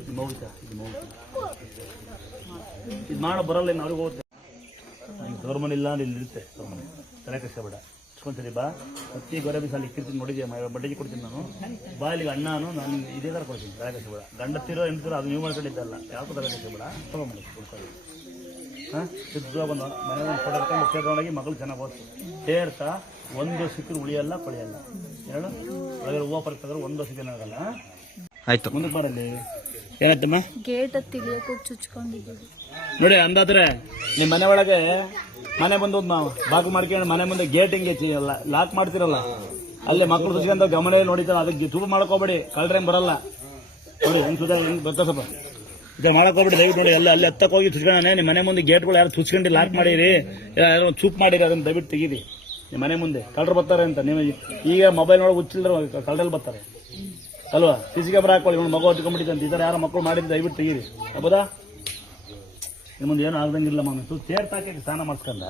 ಇದು ಮೌತ ಇದು ಮಾಡೋ ಬರಲ್ಲ ಇನ್ನು ಅವ್ರಿಗೆ ಹೋಗುತ್ತೆ. ಈಗ ಗೌರ್ಮೆಂಟ್ ಇಲ್ಲ ಅಂದ್ರೆ ಇಲ್ಲಿ ಇರುತ್ತೆ ಗೌರ್ಮೆಂಟ್, ತಲೆ ಕಷ್ಟಬೇಡ. ಇಸ್ಕೊಂತೀರಿ ಬಾ, ಪ್ರತಿ ಗೊರೆ ಬೀಸ ಅಲ್ಲಿ ಇಕ್ಕಿರ್ತೀನಿ, ನೋಡಿದ್ಯಾ ಬಡ್ಡಿಗೆ ಕೊಡ್ತೀನಿ ನಾನು. ಬಾ ಇಲ್ಲಿಗೆ ಅಣ್ಣನು ನಾನು ಇದೇ ಥರ ಕೊಡ್ತೀನಿ, ತಲೆ ಕಷ್ಟಬೇಡ. ಗಂಡತ್ತಿರೋ ಹೆಣ್ತಿರೋ ಅದು ನೀವು ಮಾಡ್ಕೊಂಡಿದ್ದಲ್ಲ, ಯಾಕೂ ತಲೆ ಕಷ್ಟಬೇಡ. ತೊಗೊಂಬಂದು ಕೊಡ್ತಾರೆ. ಹಾಂ ಸಿದ್ಧ ಬಂದು ಮನೆ ಕೊಡೋದಕ್ಕೆ ಮುಖ್ಯವಾಗಿ ಮಗಳು ಚೆನ್ನಾಗಿ ಓದ್ತು ಸೇರ್ತಾ ಒಂದು ಸಿಕ್ಕರು ಉಳಿಯಲ್ಲ ಕೊಳೆಯಲ್ಲ. ಹೇಳು ಒಳಗಡೆ ಹೂವು ಪರ್ಕಿದ್ರೆ ಒಂದು ಸಿಕ್ಕೇನಾಗಲ್ಲ. ಆಯ್ತು ಮುಂದಕ್ಕೆ ಬರಲಿ ಏನಾಯ್ತಮ್ಮ? ಗೇಟ್ ಹತ್ತಿಳಿಯೋಕೆ ಚುಚ್ಕೊಂಡಿದ್ದೀವಿ ನೋಡಿ. ಅಂದಾದ್ರೆ ನಿಮ್ಮ ಮನೆ ಒಳಗೆ ಮನೆ ಬಂದು ಬಾಗಿಲು ಮಾಡ್ಕೊಂಡು ಮನೆ ಮುಂದೆ ಗೇಟ್ ಹಿಂಗೆ ಲಾಕ್ ಮಾಡ್ತಿರಲ್ಲ, ಅಲ್ಲೇ ಮಕ್ಕಳು ಸುಚ್ಕೊಂಡ ಗಮನ ನೋಡಿತಾರ, ಅದಕ್ಕೆ ಚೂರು ಮಾಡ್ಕೋಬೇಡಿ, ಕಳ್ರೇನು ಬರಲ್ಲ. ನೋಡಿ ಹೆಂಗೆ ಸುಧಾರ ಹೆಂಗೆ ಬರ್ತಾ ಸ್ವಲ್ಪ ಇದು ಮಾಡ್ಕೋಬೇಡಿ ದಯವಿಟ್ಟು. ನೋಡಿ ಅಲ್ಲಿ ಹತ್ತಕ್ಕೆ ಹೋಗಿ ಸುಚ್ಕೊಂಡಾನೆ ನಿಮ್ಮ ಮನೆ ಮುಂದೆ ಗೇಟ್ಗಳು ಯಾರು ಸುಚ್ಕೊಂಡು ಲಾಕ್ ಮಾಡಿರಿ, ಯಾರು ಚೂಪ್ ಮಾಡಿರಿ, ಅದನ್ನು ದಯವಿಟ್ಟು ತೆಗೀರಿ. ನಿಮ್ಮ ಮನೆ ಮುಂದೆ ಕಳ್ಳರು ಬರ್ತಾರೆ ಅಂತ ನೀವು ಈಗ ಮೊಬೈಲ್ ನೋಡೋಕೆ ಹುಚ್ಚಿಲ್ದ್ರೆ ಕಳ್ಳರಲ್ಲಿ ಬರ್ತಾರೆ ಅಲ್ವಾ? ಸಿ ಕ್ಯಾಮ್ರಾ ಹಾಕೊಳ್ಳಿ, ಇವ್ನು ಮಗು ಹೊತ್ಕೊಂಡ್ಬಿಟ್ಟಿದ್ದೆ ಅಂತ ಈ ಥರ ಯಾರು ಮಕ್ಕಳು ಮಾಡಿದ್ದು ದಯವಿಟ್ಟು ತೆಗೀರಿ. ಹೌದಾ? ನಿಮ್ಮ ಮುಂದೆ ಏನು ಆಗ್ದಂಗಿಲ್ಲ ಮಮ್ಮಿ. ಸೇರ್ತಾಕೆ ಸ್ನಾನ ಮಾಡಿಸ್ಕೊಂಡ